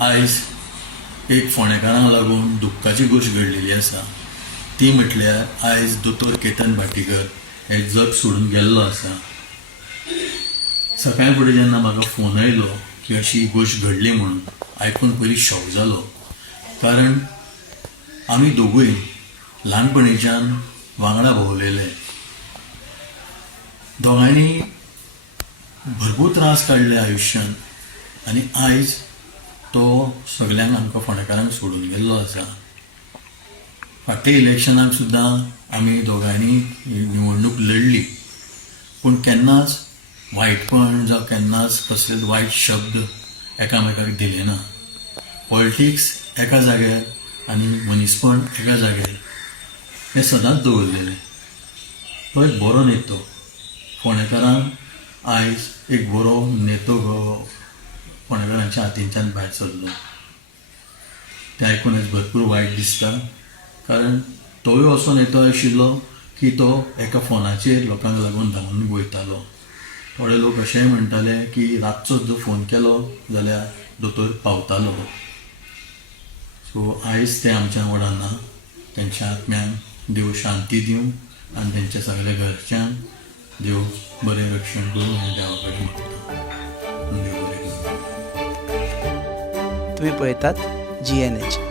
आयज एक फोंडेकारांक लागून दुख्खाची गोश्ट घडलेली आसा. ती म्हटल्यार आयज दोतोर केतन भाटीकर हे जग सोडून गेल्लो आसा. सकाळी फुडें जेन्ना म्हाका फोन आयलो की अशी गोश्ट घडली म्हणून आयकून पयलीं शॉक जालो. कारण आमी दोगूय ल्हानपणीच्यान वांगडा भोंवलेले. दोगांयनी भरपूर त्रास काडले आयुश्यांत आनी आयज तो सगळ्यांक आमकां फोंडेकारांक सोडून गेल्लो आसा. फाटल्या इलेक्शनाक सुद्दां आमी दोगांयनी निवडणूक लडली, पूण केन्नाच वायटपण जावं केन्नाच कसलेच वायट शब्द एकामेकाक दिले ना. पॉलिटिक्स एका जाग्यार आनी मनीसपण एका जाग्यार हें सदांच दवरलेलें. तो एक बरो नेतो. फोंडेकारांक आयज एक बरो नेतो फोंडेकारांच्या हातींच्यान भायर सरलो. तें आयकून आयज भरपूर वायट दिसता. कारण तोय असो नेतो आशिल्लो की तो एका फोनाचेर लोकांक लागून धांवून वयतालो. थोडे लोक अशेंय म्हणटाले की रातचो जर फोन केलो जाल्यार दोतोर पावतालो. सो आयज ते आमच्या वांगडा ना. तेंच्या आत्म्यांक देव शांती दिवं आनी तेंच्या सगळ्या घरच्यांक देव बरें रक्षण करूं हें देवा कडेन मागता. देव बरें करूं. तुम्ही पळयतात GNH.